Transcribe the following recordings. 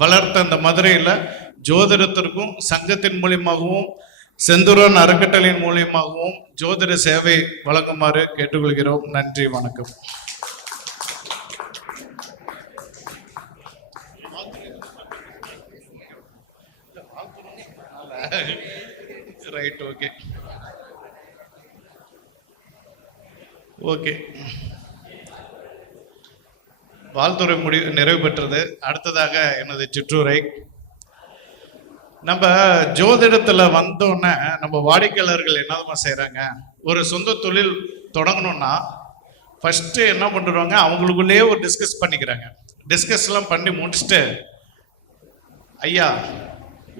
வளர்த்த அந்த மதுரையில் ஜோதிடத்திற்கும் சங்கத்தின் மூலியமாகவும் செந்தூரன் அறக்கட்டளையின் மூலியமாகவும் ஜோதிட சேவை வழங்குமாறு கேட்டுக்கொள்கிறோம். நன்றி வணக்கம். ரைட் ஓகே ஓகே வாழ்த்துறை முடிவு நிறைவு பெற்றது. அடுத்ததாக எனது சிற்றூரை. நம்ம ஜோதிடத்தில் வந்தோன்னே நம்ம வாடிக்கையாளர்கள் என்னதுமா செய்கிறாங்க ஒரு சொந்த தொழில் தொடங்கணும்னா ஃபஸ்ட்டு என்ன பண்ணுறாங்க அவங்களுக்குள்ளேயே ஒரு டிஸ்கஸ் பண்ணிக்கிறாங்க. டிஸ்கஸ்லாம் பண்ணி முடிச்சுட்டு ஐயா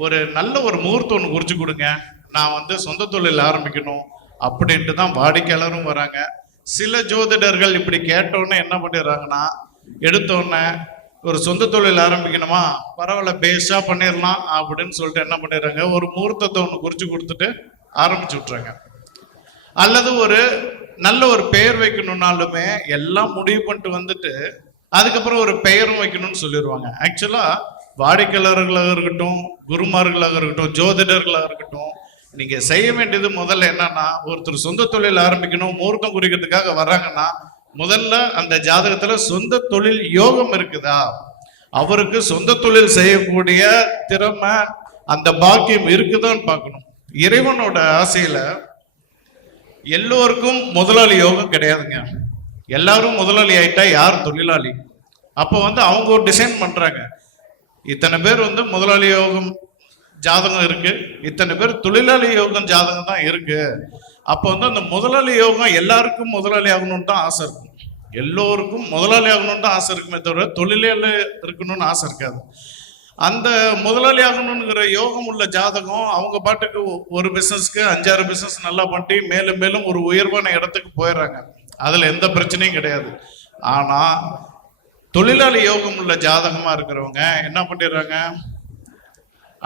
ஒரு நல்ல ஒரு முகூர்த்தம் ஒன்று குறிச்சு கொடுங்க. நான் வந்து சொந்த தொழில் ஆரம்பிக்கணும். அப்படின்ட்டு தான் வாடிக்கையாளரும் வராங்க. சில ஜோதிடர்கள் இப்படி கேட்டோன்னே என்ன பண்ணிடுறாங்கன்னா எடுத்தோடனே ஒரு சொந்த தொழில் ஆரம்பிக்கணுமா? பரவாயில்ல பேஸாக பண்ணிடலாம் அப்படின்னு சொல்லிட்டு என்ன பண்ணிடுறாங்க? ஒரு முகூர்த்தத்தை ஒன்று குறித்து கொடுத்துட்டு ஆரம்பிச்சு விட்றாங்க அல்லது ஒரு நல்ல ஒரு பெயர் வைக்கணும்னாலுமே எல்லாம் முடிவு பண்ணிட்டு வந்துட்டு அதுக்கப்புறம் ஒரு பெயரும் வைக்கணும்னு சொல்லிடுவாங்க ஆக்சுவலாக வாடிக்கையாளர்களாக இருக்கட்டும் குருமார்களாக இருக்கட்டும் ஜோதிடர்களாக இருக்கட்டும் நீங்கள் செய்ய வேண்டியது முதல்ல என்னன்னா ஒருத்தர் சொந்த தொழில் ஆரம்பிக்கணும் முகூர்த்தம் குறிக்கிறதுக்காக வர்றாங்கன்னா முதல்ல அந்த ஜாதகத்துல சொந்த தொழில் யோகம் இருக்குதா? அவருக்கு சொந்த தொழில் செய்யக்கூடிய திறமை அந்த பாக்கியம் இருக்குதான்னு பார்க்கணும். இறைவனோட ஆசையில எல்லோருக்கும் முதலாளி யோகம் கிடையாதுங்க. எல்லாரும் முதலாளி ஆயிட்டா யார் தொழிலாளி? அப்போ வந்து அவங்க ஒரு டிசைன் பண்றாங்க. இத்தனை பேர் வந்து முதலாளி யோகம் ஜாதகம் இருக்கு. இத்தனை பேர் தொழிலாளி யோகம் ஜாதகம் தான் இருக்கு. அப்போ வந்து அந்த முதலாளி யோகம் எல்லாருக்கும் முதலாளி ஆகணும்னு தான் ஆசை இருக்கும். எல்லோருக்கும் முதலாளி ஆகணும்னு தான் ஆசை இருக்குமே தவிர தொழிலாளி இருக்கணும்னு ஆசை இருக்காது. அந்த முதலாளி ஆகணுங்கிற யோகம் உள்ள ஜாதகம் அவங்க பாட்டுக்கு ஒரு பிசினஸ்க்கு அஞ்சாறு பிசினஸ் நல்லா பண்ணி மேலும் மேலும் ஒரு உயர்வான இடத்துக்கு போயிடுறாங்க. அதில் எந்த பிரச்சனையும் கிடையாது. ஆனால் தொழிலாளி யோகம் உள்ள ஜாதகமாக இருக்கிறவங்க என்ன பண்ணிடுறாங்க?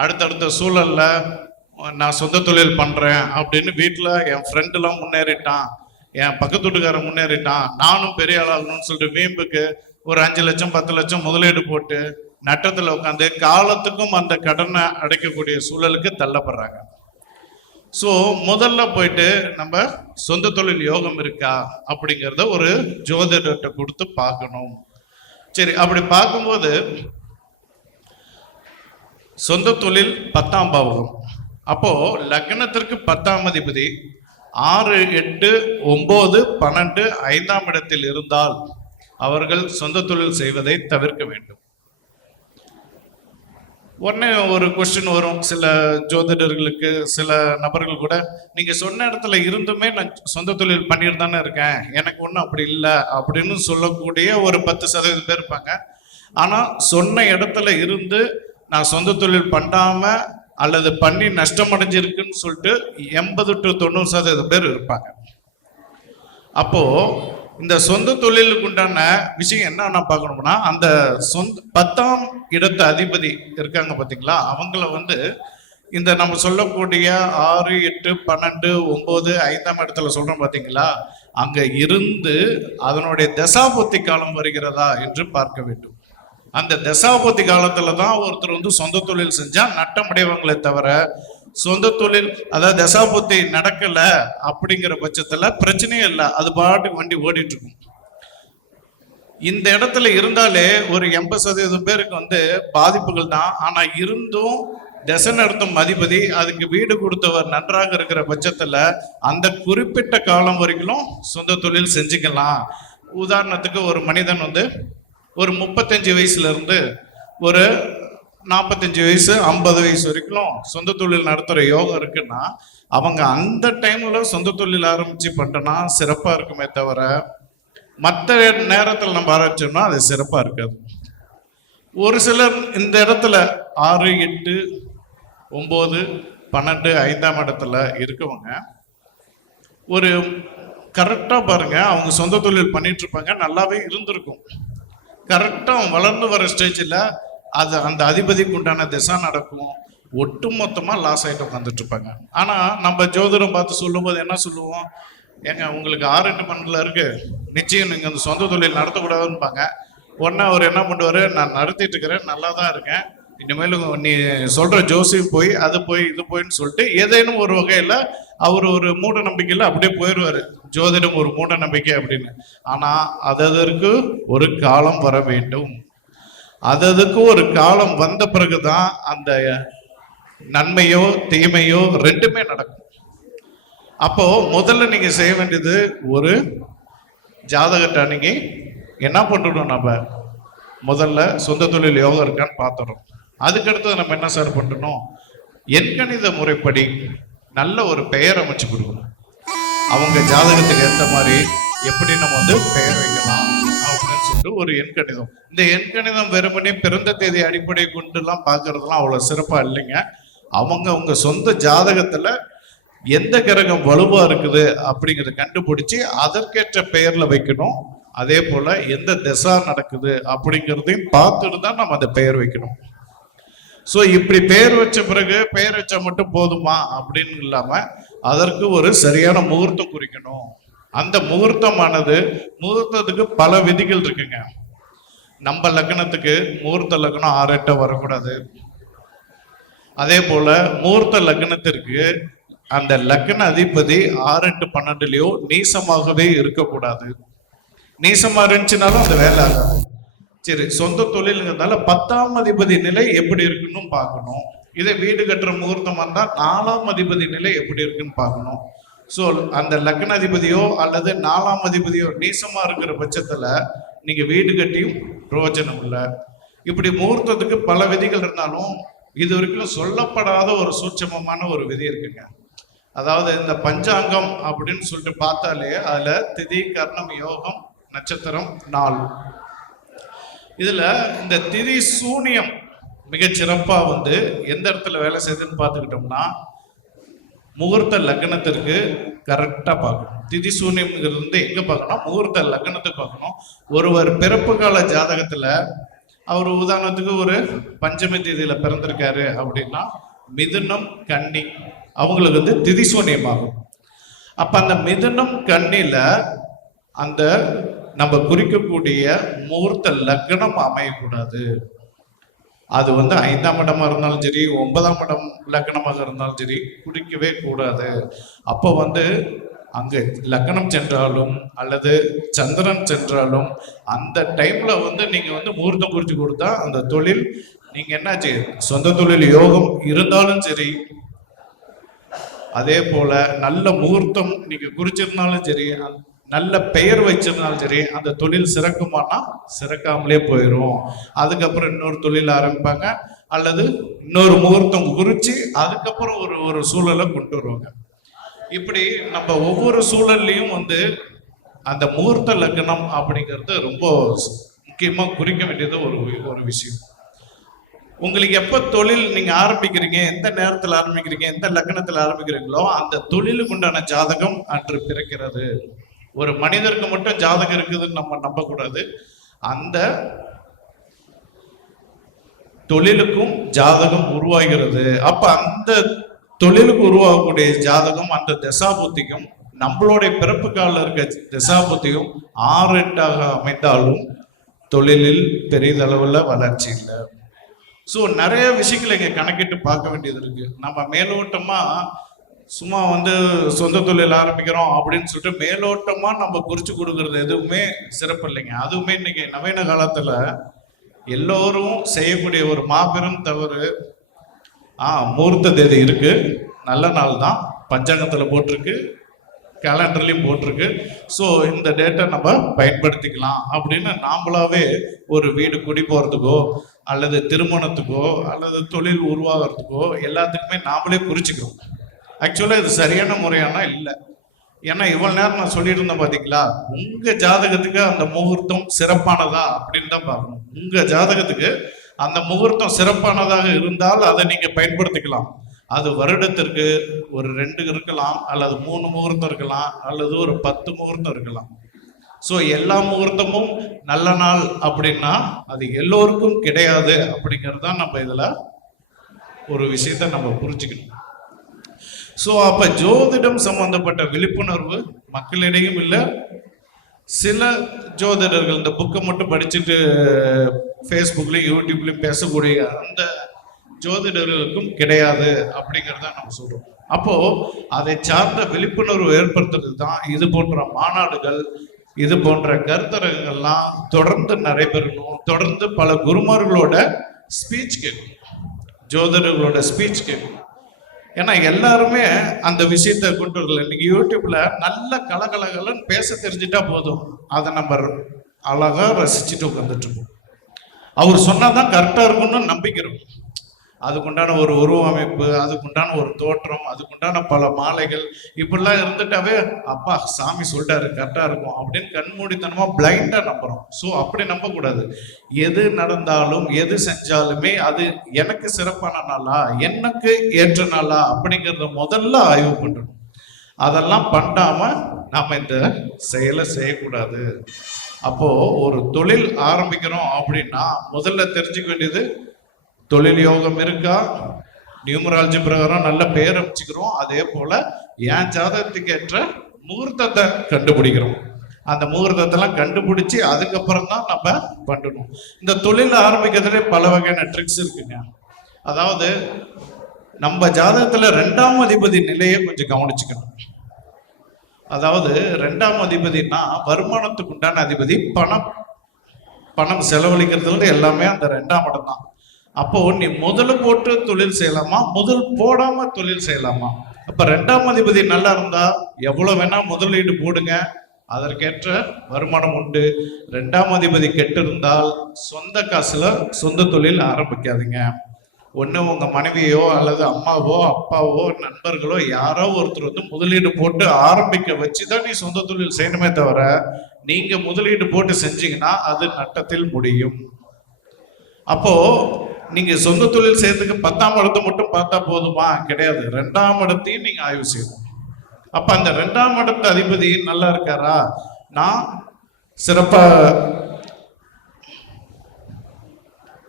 அடுத்தடுத்த சூழல்ல நான் சொந்த தொழில் பண்றேன் அப்படின்னு வீட்டில் என் ஃப்ரெண்டுலாம் முன்னேறிட்டான். என் பக்கத்து வீட்டுக்காரன் முன்னேறிட்டான். நானும் பெரிய ஆளாகணும்னு சொல்லிட்டு வீம்புக்கு ஒரு அஞ்சு லட்சம் பத்து லட்சம் முதலீடு போட்டு நட்டத்தில் உட்காந்து காலத்துக்கும் அந்த கடனை அடைக்கக்கூடிய சூழலுக்கு தள்ளப்படுறாங்க. ஸோ முதல்ல போயிட்டு நம்ம சொந்த தொழில் யோகம் இருக்கா அப்படிங்கிறத ஒரு ஜோதிடர்கிட்ட கொடுத்து பார்க்கணும். சரி அப்படி பார்க்கும்போது சொந்த தொழில் பத்தாம் பாவகம். அப்போ லக்னத்திற்கு பத்தாம் அதிபதி ஆறு எட்டு ஒம்பது பன்னெண்டு ஐந்தாம் இடத்தில் இருந்தால் அவர்கள் சொந்த தொழில் செய்வதை தவிர்க்க வேண்டும். உடனே ஒரு கொஸ்டின் வரும். சில ஜோதிடர்களுக்கு சில நபர்கள் கூட நீங்க சொன்ன இடத்துல இருந்துமே நான் சொந்த தொழில் பண்ணிட்டு தானே இருக்கேன். எனக்கு ஒன்றும் அப்படி இல்லை. அப்படின்னு சொல்லக்கூடிய ஒரு பத்து சதவீதம் பேர் இருப்பாங்க. ஆனால் சொன்ன இடத்துல இருந்து நான் சொந்த தொழில் பண்ணாம அல்லது பண்ணி நஷ்டம் அடைஞ்சிருக்குன்னு சொல்லிட்டு எண்பது டு தொண்ணூறு சதவீதம் பேர் இருப்பாங்க. அப்போ இந்த சொந்த தொழிலுக்கு உண்டான விஷயம் என்னன்னா பார்க்கணும்னா அந்த சொந்த பத்தாம் இடத்து அதிபதி இருக்காங்க பார்த்தீங்களா அவங்கள வந்து இந்த நம்ம சொல்லக்கூடிய ஆறு எட்டு பன்னெண்டு ஒம்பது ஐந்தாம் இடத்துல சொல்கிறோம் பார்த்தீங்களா அங்கே இருந்து அதனுடைய தசாபுத்தி காலம் வருகிறதா என்று பார்க்க வேண்டும். அந்த தசாபதி காலத்துல தான் ஒருத்தர் வந்து சொந்த தொழில் செஞ்சா நட்டமடைவாங்களே தவிர சொந்த தொழில் அதாவது தசாபுத்தி நடக்கல அப்படிங்கிற பட்சத்துல பிரச்சனையே இல்லை. அது பாட்டுக்கு வண்டி ஓடிட்டு இருக்கும். இந்த இடத்துல இருந்தாலே ஒரு எண்பது சதவீதம் பேருக்கு வந்து பாதிப்புகள் தான். ஆனா இருந்தும் திசை நடத்தும் அதிபதி அதுக்கு வீடு கொடுத்தவர் நன்றாக இருக்கிற பட்சத்துல அந்த குறிப்பிட்ட காலம் வரைக்கும் சொந்த தொழில் செஞ்சுக்கலாம். உதாரணத்துக்கு ஒரு மனிதன் வந்து ஒரு முப்பத்தஞ்சு வயசுலேருந்து ஒரு நாற்பத்தஞ்சு வயசு ஐம்பது வயசு வரைக்கும் சொந்த தொழில் நடத்துகிற யோகம் இருக்குன்னா அவங்க அந்த டைமில் சொந்த தொழில் ஆரம்பித்து பண்ணிட்டோன்னா சிறப்பாக இருக்குமே தவிர மற்ற நேரத்தில் நம்ம ஆரம்பிச்சோம்னா அது சிறப்பாக இருக்காது. ஒரு சிலர் இந்த இடத்துல ஆறு எட்டு ஒம்பது பன்னெண்டு ஐந்தாம் இடத்துல இருக்கவங்க ஒரு கரெக்டாக பாருங்கள் அவங்க சொந்த தொழில் பண்ணிகிட்ருப்பாங்க நல்லாவே இருந்திருக்கும். கரெக்டாக வளர்ந்து வர ஸ்டேஜில் அது அந்த அதிபதிக்கு உண்டான திசை நடக்கும். ஒட்டு மொத்தமாக லாஸ் ஆகிட்டு உட்காந்துட்டு இருப்பாங்க. ஆனால் நம்ம ஜோதிடம் பார்த்து சொல்லும்போது என்ன சொல்லுவோம்? ஏங்க உங்களுக்கு ஆறு எட்டு பன்னெண்டில் இருக்கு. நிச்சயம் நீங்கள் அந்த சொந்த தொழில் நடத்தக்கூடாதுன்னுப்பாங்க உடனே அவர் என்ன பண்ணுவார்? நான் நடத்திட்டு இருக்கிறேன் நல்லா தான் இருக்கேன். இனிமேல் நீ சொல்ற ஜோசி போய் அது போய் இது போயின்னு சொல்லிட்டு ஏதேனும் ஒரு வகையில் அவர் ஒரு மூட நம்பிக்கையில் அப்படியே போயிடுவாரு ஜோதிடம் ஒரு மூட நம்பிக்கை அப்படின்னு. ஆனா அதற்கு ஒரு காலம் வர வேண்டும். அததுக்கு ஒரு காலம் வந்த பிறகுதான் அந்த நன்மையோ தீமையோ ரெண்டுமே நடக்கும். அப்போ முதல்ல நீங்க செய்ய வேண்டியது ஒரு ஜாதகத்தை அன்னைக்கு என்ன பண்ணணும் நம்ம? முதல்ல சொந்த தொழில் யோகம் இருக்கான்னு பார்த்துறோம். அதுக்கடுத்து நம்ம என்ன சார் பண்ணணும்? எண்கணித முறைப்படி நல்ல ஒரு பெயர் அமைச்சு கொடுக்கணும். அவங்க ஜாதகத்துக்கு ஏற்ற மாதிரி எப்படி நம்ம வந்து பெயர் வைக்கலாம் அப்படின்னு சொல்லிட்டு ஒரு எண்கணிதம். இந்த எண்கணிதம் வெறுமனே பிறந்த தேதி அடிப்படை கொண்டுலாம் பார்க்கறதுலாம் அவ்வளோ சிறப்பாக இல்லைங்க. அவங்க அவங்க சொந்த ஜாதகத்தில் எந்த கிரகம் வலுவாக இருக்குது அப்படிங்கிறத கண்டுபிடிச்சி அதற்கேற்ற பெயரில் வைக்கணும். அதே போல் எந்த திசா நடக்குது அப்படிங்கிறதையும் பார்த்துட்டு தான் நம்ம அந்த பெயர் வைக்கணும். ஸோ இப்படி பெயர் வச்ச பிறகு பெயர் வச்சா மட்டும் போதுமா அப்படின்னு இல்லாமல் அதற்கு ஒரு சரியான முகூர்த்தம் குறிக்கணும். அந்த முகூர்த்தமானது முகூர்த்தத்துக்கு பல விதிகள் இருக்குங்க. நம்ம லக்னத்துக்கு முகூர்த்த லக்னம் ஆறு எட்ட வரக்கூடாது. அதே போல முகூர்த்த லக்னத்திற்கு அந்த லக்ன அதிபதி ஆறு எட்டு பன்னெண்டுலயோ நீசமாகவே இருக்கக்கூடாது. நீசமா இருந்துச்சுனாலும் அந்த வேலை ஆகாது. சரி சொந்த தொழிலுங்கிறதுனால பத்தாம் அதிபதி நிலை எப்படி இருக்குன்னு பார்க்கணும். இதே வீடு கட்டுற முகூர்த்தமாக இருந்தால் நாலாம் அதிபதி நிலை எப்படி இருக்குன்னு பார்க்கணும். ஸோ அந்த லக்ன அதிபதியோ அல்லது நாலாம் அதிபதியோ நீசமாக இருக்கிற பட்சத்தில் நீங்கள் வீடு கட்டியும் பிரயோஜனம் இல்லை. இப்படி முகூர்த்தத்துக்கு பல விதிகள் இருந்தாலும் இது வரைக்கும் சொல்லப்படாத ஒரு சூட்சமமான ஒரு விதி இருக்குங்க. அதாவது இந்த பஞ்சாங்கம் அப்படின்னு சொல்லிட்டு பார்த்தாலே அதில் திதி கர்ணம் யோகம் நட்சத்திரம் நாள். இதில் இந்த திதி சூனியம் மிகச்சிறப்பாக வந்து எந்த இடத்துல வேலை செய்யுதுன்னு பார்த்துக்கிட்டோம்னா முகூர்த்த லக்னத்திற்கு கரெக்டாக பார்க்கணும். திதி சூன்யம்ங்கிறது வந்து எங்கே பார்க்கணும்? முகூர்த்த லக்னத்தை பார்க்கணும். ஒருவர் பிறப்பு கால ஜாதகத்தில் அவர் உதாரணத்துக்கு ஒரு பஞ்சமி திதியில் பிறந்திருக்காரு அப்படின்னா மிதுனம் கன்னி அவங்களுக்கு வந்து திதி சூன்யமாகும். அப்போ அந்த மிதுனம் கண்ணியில் அந்த நம்ம குறிக்கக்கூடிய முகூர்த்த லக்னம் அமையக்கூடாது. அது வந்து ஐந்தாம் இடமா இருந்தாலும் சரி ஒன்பதாம் இடம் லக்கணமாக இருந்தாலும் சரி குறிக்கவே கூடாது. அப்போ வந்து அங்கே லக்கணம் சென்றாலும் அல்லது சந்திரன் சென்றாலும் அந்த டைம்ல வந்து நீங்க வந்து முகூர்த்தம் குறிச்சு கொடுத்தா அந்த தொழில் நீங்க என்னாச்சு? சொந்த தொழில் யோகம் இருந்தாலும் சரி அதே போல நல்ல முகூர்த்தம் நீங்க குறிச்சிருந்தாலும் சரி நல்ல பெயர் வச்சிருந்தாலும் சரி அந்த தொழில் சிறக்குமானா சிறக்காமலே போயிடும் அதுக்கப்புறம் இன்னொரு தொழில் ஆரம்பிப்பாங்க. அல்லது இன்னொரு முகூர்த்தம் குறிச்சு அதுக்கப்புறம் ஒரு ஒரு சூழலை கொண்டு வருவாங்க. இப்படி நம்ம ஒவ்வொரு சூழல்லையும் வந்து அந்த முகூர்த்த லக்னம் அப்படிங்கிறது ரொம்ப முக்கியமாக குறிக்க வேண்டியது ஒரு ஒரு விஷயம். உங்களுக்கு எப்போ தொழில் நீங்கள் ஆரம்பிக்கிறீங்க எந்த நேரத்தில் ஆரம்பிக்கிறீங்க எந்த லக்னத்தில் ஆரம்பிக்கிறீங்களோ அந்த தொழிலுக்கு உண்டான ஜாதகம் அன்று பிறக்கிறது. ஒரு மனிதருக்கு மட்டும் ஜாதகம் இருக்குதுன்னு நம்ம நம்பக்கூடாது. அந்த தொழிலுக்கும் ஜாதகம் உருவாகிறது. அப்ப அந்த தொழிலுக்கு உருவாகக்கூடிய ஜாதகம் அந்த தசாபுத்திக்கும் நம்மளுடைய பிறப்பு காலில் இருக்க தசாபுத்தியும் ஆறு எட்டாக அமைந்தாலும் தொழிலில் பெரிதளவில் வளர்ச்சி இல்லை. ஸோ நிறைய விஷயங்களை இங்கே கணக்கிட்டு பார்க்க வேண்டியது இருக்கு. நம்ம மேலோட்டமாக சும்மா வந்து சொந்த தொழில் ஆரம்பிக்கிறோம் அப்படின்னு சொல்லிட்டு மேலோட்டமாக நம்ம குறித்து கொடுக்கறது எதுவுமே சிறப்பு இல்லைங்க. அதுவுமே இன்னைக்கு நவீன காலத்தில் எல்லோரும் செய்யக்கூடிய ஒரு மாபெரும் தவறு ஆ முகூர்த்த தேதி இருக்குது நல்ல நாள் தான். பஞ்சாங்கத்தில் போட்டிருக்கு கேலண்டர்லையும் போட்டிருக்கு. ஸோ இந்த டேட்டை நம்ம பயன்படுத்திக்கலாம் அப்படின்னு நாமளாவே ஒரு வீடு குடி போகிறதுக்கோ அல்லது திருமணத்துக்கோ அல்லது தொழில் உருவாகிறதுக்கோ எல்லாத்துக்குமே நாமளே குறிச்சிக்கிறோம். ஆக்சுவலாக இது சரியான முறையானா? இல்லை. ஏன்னா இவ்வளோ நேரம் நான் சொல்லியிருந்தேன் பார்த்தீங்களா உங்கள் ஜாதகத்துக்கு அந்த முகூர்த்தம் சிறப்பானதா அப்படின்னு தான் பார்க்கணும். உங்கள் ஜாதகத்துக்கு அந்த முகூர்த்தம் சிறப்பானதாக இருந்தால் அதை நீங்கள் பயன்படுத்திக்கலாம். அது வருடத்திற்கு ஒரு ரெண்டு இருக்கலாம் அல்லது மூணு முகூர்த்தம் இருக்கலாம் அல்லது ஒரு பத்து முகூர்த்தம் இருக்கலாம். ஸோ எல்லா முகூர்த்தமும் நல்ல நாள் அப்படின்னா அது எல்லோருக்கும் கிடையாது அப்படிங்கிறது தான் நம்ம இதில் ஒரு விஷயத்த நம்ம புரிஞ்சுக்கணும். ஸோ அப்ப ஜோதிடம் சம்பந்தப்பட்ட விழிப்புணர்வு மக்களிடையும் இல்லை. சில ஜோதிடர்கள் இந்த புக்கை மட்டும் படிச்சுட்டு ஃபேஸ்புக்லேயும் யூடியூப்லேயும் பேசக்கூடிய அந்த ஜோதிடர்களுக்கும் கிடையாது அப்படிங்கிறத நம்ம சொல்றோம். அப்போ அதை சார்ந்த விழிப்புணர்வு ஏற்படுத்துறது தான் இது போன்ற மாநாடுகள் இது போன்ற கருத்தரங்கங்கள்லாம் தொடர்ந்து நடைபெறணும். தொடர்ந்து பல குருமார்களோட ஸ்பீச் கேட்கணும். ஜோதிடர்களோட ஸ்பீச் கேட்கணும். ஏன்னா எல்லாருமே அந்த விஷயத்த கொண்டு வரல. இன்னைக்கு யூடியூப்ல நல்ல கலகலகலன்னு பேச தெரிஞ்சிட்டா போதும். அதை நம்ம அழகா ரசிச்சுட்டு உட்காந்துட்டு இருப்போம். அவர் சொன்னாதான் கரெக்டா இருக்கும்னு நம்பிக்கிறோம். அதுக்குண்டான ஒரு உருவமைப்பு அதுக்குண்டான ஒரு தோற்றம் அதுக்குண்டான பல மாலைகள். இப்படிலாம் இருந்துட்டாவே அப்பா சாமி சொல்லிட்டாரு கரெக்டாக இருக்கும் அப்படின்னு கண்மூடித்தனமா பிளைண்டா நம்புறோம். ஸோ அப்படி நம்பக்கூடாது. எது நடந்தாலும் எது செஞ்சாலுமே அது எனக்கு சிறப்பான நாளா எனக்கு ஏற்ற நாளா அப்படிங்கிறத முதல்ல ஆய்வு பண்ணணும். அதெல்லாம் பண்ணாம நாம இந்த செயலை செய்யக்கூடாது. அப்போ ஒரு தொழில் ஆரம்பிக்கிறோம் அப்படின்னா முதல்ல தெரிஞ்சுக்க வேண்டியது தொழில் யோகம் இருக்கா? நியூமராலஜி பிரகாரம் நல்ல பேர் அமைச்சுக்கிறோம். அதே போல என் ஜாதகத்துக்கு ஏற்ற முகூர்த்தத்தை கண்டுபிடிக்கிறோம். அந்த முகூர்த்தத்தெல்லாம் கண்டுபிடிச்சி அதுக்கப்புறம் தான் நம்ம பண்ணணும். இந்த தொழில் ஆரம்பிக்கிறதுலே பல வகையான ட்ரிக்ஸ் இருக்குங்க. அதாவது நம்ம ஜாதகத்துல ரெண்டாம் அதிபதி நிலையை கொஞ்சம் கவனிச்சுக்கணும். அதாவது ரெண்டாம் அதிபதினா வருமானத்துக்கு உண்டான அதிபதி பணம். பணம் செலவழிக்கிறதுல எல்லாமே அந்த ரெண்டாம் இடம் தான். அப்போ நீ முதல்ல போட்டு தொழில் செய்யலாமா? முதல் போடாம தொழில் செய்யலாமா? அப்ப ரெண்டாம் அதிபதி நல்லா இருந்தா எவ்வளவு வேணா முதலீடு போடுங்க. அதற்கேற்ற வருமானம் உண்டு. ரெண்டாம் அதிபதி கெட்டு இருந்தால் சொந்த காசுல சொந்த தொழில் ஆரம்பிக்காதீங்க. ஒன்று உங்க மனைவியோ அல்லது அம்மாவோ அப்பாவோ நண்பர்களோ யாரோ ஒருத்தர் வந்து முதலீடு போட்டு ஆரம்பிக்க வச்சுதான் நீ சொந்த தொழில் செய்யணுமே தவிர நீங்க முதலீடு போட்டு செஞ்சீங்கன்னா அது நட்டத்தில் முடியும். அப்போ நீங்க சொந்த தொழில் செய்யறதுக்கு பத்தாம் இடத்தை மட்டும் பார்த்தா போதுமா? கிடையாது. ரெண்டாம் இடத்தையும் நீங்க ஆய்வு செய்யணும். அப்ப அந்த ரெண்டாம் இடத்து அதிபதி நல்லா இருக்காரா? நான் சிறப்பா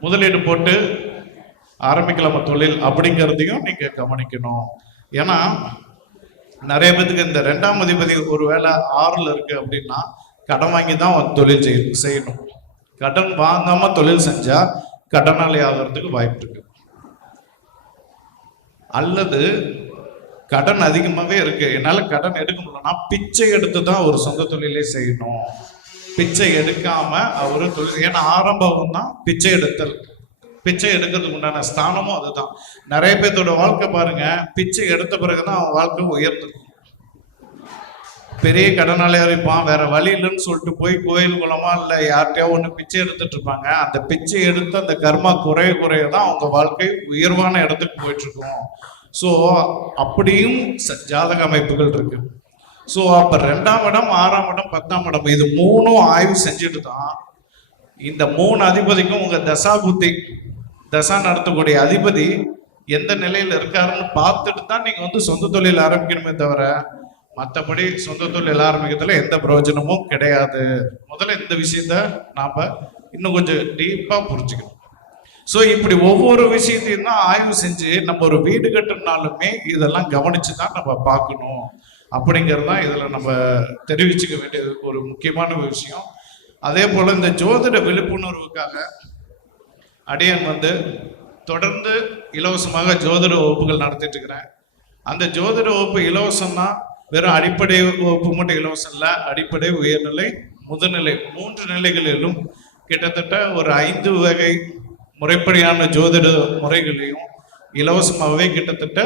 முதலீடு போட்டு ஆரம்பிக்கலாமா தொழில் அப்படிங்கிறதையும் நீங்க கவனிக்கணும். ஏன்னா நிறைய பேத்துக்கு இந்த ரெண்டாம் அதிபதி ஒருவேளை ஆறுல இருக்கு அப்படின்னா கடன் வாங்கி தான் ஒரு தொழில் செய்யணும். கடன் வாங்காம தொழில் செஞ்சா கடனாளி ஆகிறதுக்கு வாய்ப்பு இருக்கு அல்லது கடன் அதிகமாகவே இருக்கு. என்னால் கடன் எடுக்க முடியலன்னா பிச்சை எடுத்து தான் ஒரு சொந்த தொழிலே செய்யணும். பிச்சை எடுக்காம அவரு தொழில் ஏன்னா ஆரம்பம் தான் பிச்சை எடுத்தல். பிச்சை எடுக்கிறதுக்கு உண்டான ஸ்தானமும் அதுதான். நிறைய பேர்த்தோட வாழ்க்கை பாருங்க பிச்சை எடுத்த பிறகுதான் அவன் வாழ்க்கை உயர்ந்திருக்கும் பெரிய கடனாளியாக இருப்பான் வேற வழி இல்லைன்னு சொல்லிட்டு போய் கோயில் குளமா இல்லை யார்கிட்டயோ ஒன்று பிச்சை எடுத்துட்டு இருப்பாங்க. அந்த பிச்சை எடுத்து அந்த கர்மா குறைய குறைய தான் அவங்க வாழ்க்கை உயர்வான இடத்துக்கு போயிட்டு இருக்கும். ஸோ அப்படியும் ச- ஜாதக அமைப்புகள் இருக்கு. ஸோ அப்போ ரெண்டாம் இடம் ஆறாம் இடம் பத்தாம் இடம் இது மூணும் ஆய்வு செஞ்சுட்டு தான் இந்த மூணு அதிபதிக்கும் உங்க தசா புத்தி தசா நடத்தக்கூடிய அதிபதி எந்த நிலையில் இருக்காருன்னு பார்த்துட்டு தான் நீங்கள் வந்து சொந்த தொழில் ஆரம்பிக்கணுமே தவிர மற்றபடி சொந்த தொழில் ஆரம்பிக்கிறதுல எந்த பிரயோஜனமும் கிடையாது. முதல்ல இந்த விஷயத்த நாம இன்னும் கொஞ்சம் டீப்பா புரிஞ்சுக்கணும். ஸோ இப்படி ஒவ்வொரு விஷயத்தையும் தான் ஆய்வு செஞ்சு நம்ம ஒரு வீடு கட்டுனாலுமே இதெல்லாம் கவனித்து தான் நம்ம பார்க்கணும். அப்படிங்கிறது தான் இதில் நம்ம தெரிவிச்சுக்க வேண்டியது. ஒரு முக்கியமான விஷயம். அதே போல் இந்த ஜோதிட விழிப்புணர்வுக்காக அடியன் வந்து தொடர்ந்து இலவசமாக ஜோதிட வகுப்புகள் நடத்திட்டு இருக்கிறேன் அந்த ஜோதிட வகுப்பு இலவசம் தான் வெறும் அடிப்படை வகுப்பு மட்டும் இலவசம் இல்லை அடிப்படை உயர்நிலை முதுநிலை மூன்று நிலைகளிலும் கிட்டத்தட்ட ஒரு ஐந்து வகை முறைப்படியான ஜோதிட முறைகளையும் இலவசமாகவே கிட்டத்தட்ட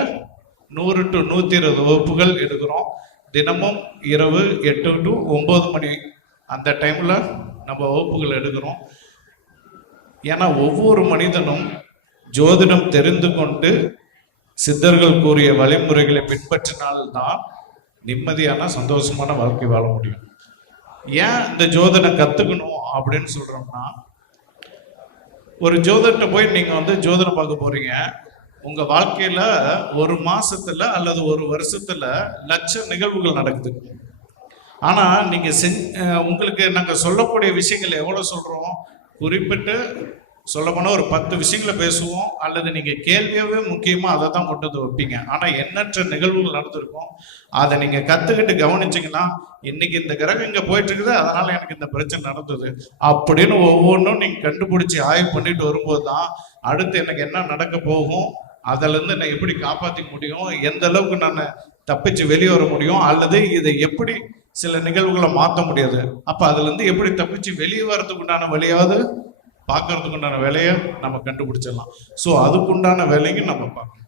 நூறு டு நூற்றி இருபது வகுப்புகள் எடுக்கிறோம். தினமும் இரவு எட்டு டு ஒம்பது மணி அந்த டைமில் நம்ம வகுப்புகள் எடுக்கிறோம். ஏன்னா ஒவ்வொரு மனிதனும் ஜோதிடம் தெரிந்து கொண்டு சித்தர்கள் கூறிய வழிமுறைகளை பின்பற்றினால்தான் நிம்மதியான சந்தோஷமான வாழ்க்கை வாழ முடியும். ஏன் இந்த ஜோதனை கற்றுக்கணும் அப்படின்னு சொல்கிறோம்னா ஒரு ஜோதர்கிட்ட போய் நீங்கள் வந்து ஜோதனை பார்க்க போகிறீங்க உங்கள் வாழ்க்கையில் ஒரு மாதத்தில் அல்லது ஒரு வருஷத்தில் லட்ச நிகழ்வுகள் நடக்குது. ஆனால் நீங்கள் செஞ் உங்களுக்கு நாங்கள் சொல்லக்கூடிய விஷயங்கள் எவ்வளோ சொல்கிறோம் குறிப்பிட்டு சொல்லப்போனால் ஒரு பத்து விஷயங்களை பேசுவோம் அல்லது நீங்கள் கேள்வியாகவே முக்கியமாக அதை தான் கொண்டு வந்து வைப்பீங்க. ஆனால் எண்ணற்ற நிகழ்வுகள் நடந்திருக்கும். அதை நீங்கள் கற்றுக்கிட்டு கவனிச்சிங்கன்னா இன்னைக்கு இந்த கிரகம் இங்கே போயிட்டு இருக்குது எனக்கு இந்த பிரச்சனை நடந்தது. அப்படின்னு ஒவ்வொன்றும் நீங்கள் கண்டுபிடிச்சி ஆய்வு பண்ணிட்டு வரும்போது தான் அடுத்து எனக்கு என்ன நடக்க போகும் அதிலேருந்து நான் எப்படி காப்பாற்றிக்க முடியும் எந்த அளவுக்கு நான் தப்பிச்சு வெளியே வர முடியும் அல்லது இதை எப்படி சில நிகழ்வுகளை மாற்ற முடியாது. அப்போ அதுலேருந்து எப்படி தப்பிச்சு வெளியே வர்றதுக்கு உண்டான வழியாவது பார்க்கறதுக்கு உண்டான வேலையை நம்ம கண்டுபிடிச்சிடலாம். ஸோ அதுக்குண்டான வேலையும் நம்ம பார்க்கணும்.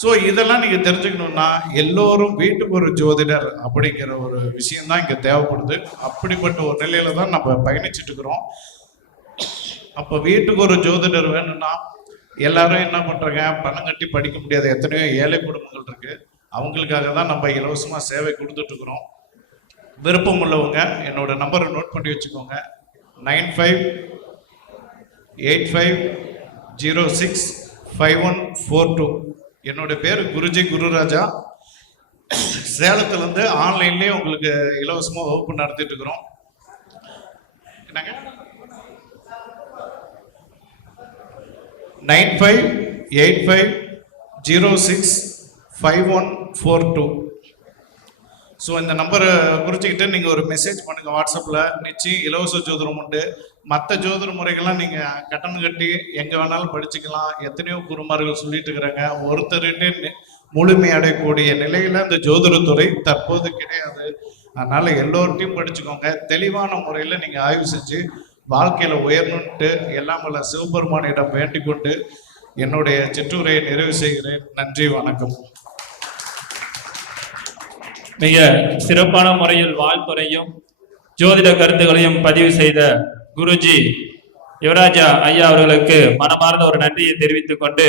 ஸோ இதெல்லாம் நீங்கள் தெரிஞ்சுக்கணும்னா எல்லோரும் வீட்டுக்கு ஒரு ஜோதிடர் அப்படிங்கிற ஒரு விஷயம் தான் இங்கே தேவைப்படுது. அப்படிப்பட்ட ஒரு நிலையில தான் நம்ம பயணிச்சுட்டு இருக்கிறோம். அப்போ வீட்டுக்கு ஒரு ஜோதிடர் வேணும்னா எல்லாரும் என்ன பண்ணுறாங்க பணம் கட்டி படிக்க முடியாத எத்தனையோ ஏழை குடும்பங்கள் இருக்குது அவங்களுக்காக தான் நம்ம இலவசமாக சேவை கொடுத்துட்டு இருக்கிறோம். விருப்பம் உள்ளவங்க என்னோட நம்பரை நோட் பண்ணி வச்சுக்கோங்க. Nine five eight five zero six five one four two என்னோட பேர் குருஜி குருராஜா. சேலத்துலேருந்து ஆன்லைன்லேயே உங்களுக்கு இலவசமாக வகுப்பு நடத்திட்டு இருக்கிறோம். என்னங்க? Nine five eight five zero six five one four two so இந்த நம்பரை குறிச்சிக்கிட்டு நீங்கள் ஒரு மெசேஜ் பண்ணுங்கள் வாட்ஸ்அப்பில் நிச்சயம் இலவச ஜோதிடம் உண்டு. மற்ற ஜோதிட முறைகள்லாம் நீங்கள் கட்டணம் கட்டி எங்கே வேணாலும் படிச்சுக்கலாம். எத்தனையோ குருமார்கள் சொல்லிட்டு இருக்கிறாங்க. ஒருத்தருட்டு முழுமை அடையக்கூடிய நிலையில் இந்த ஜோதிடத்துறை தற்போது கிடையாது. அதனால் எல்லோர்ட்டையும் படிச்சுக்கோங்க. தெளிவான முறையில் நீங்கள் ஆய்வு செஞ்சு வாழ்க்கையில் உயரணுன்ட்டு எல்லாம் வல்ல சிவபெருமானிடம் வேண்டிக் கொண்டு என்னுடைய சிற்றுரையை நிறைவு செய்கிறேன். நன்றி வணக்கம். மிக சிறப்பான முறையில் வாழ்த்துறையும் ஜோதிட கருத்துக்களையும் பதிவு செய்த குருஜி யுவராஜா ஐயா அவர்களுக்கு மனமார்ந்த ஒரு நன்றியை தெரிவித்துக் கொண்டு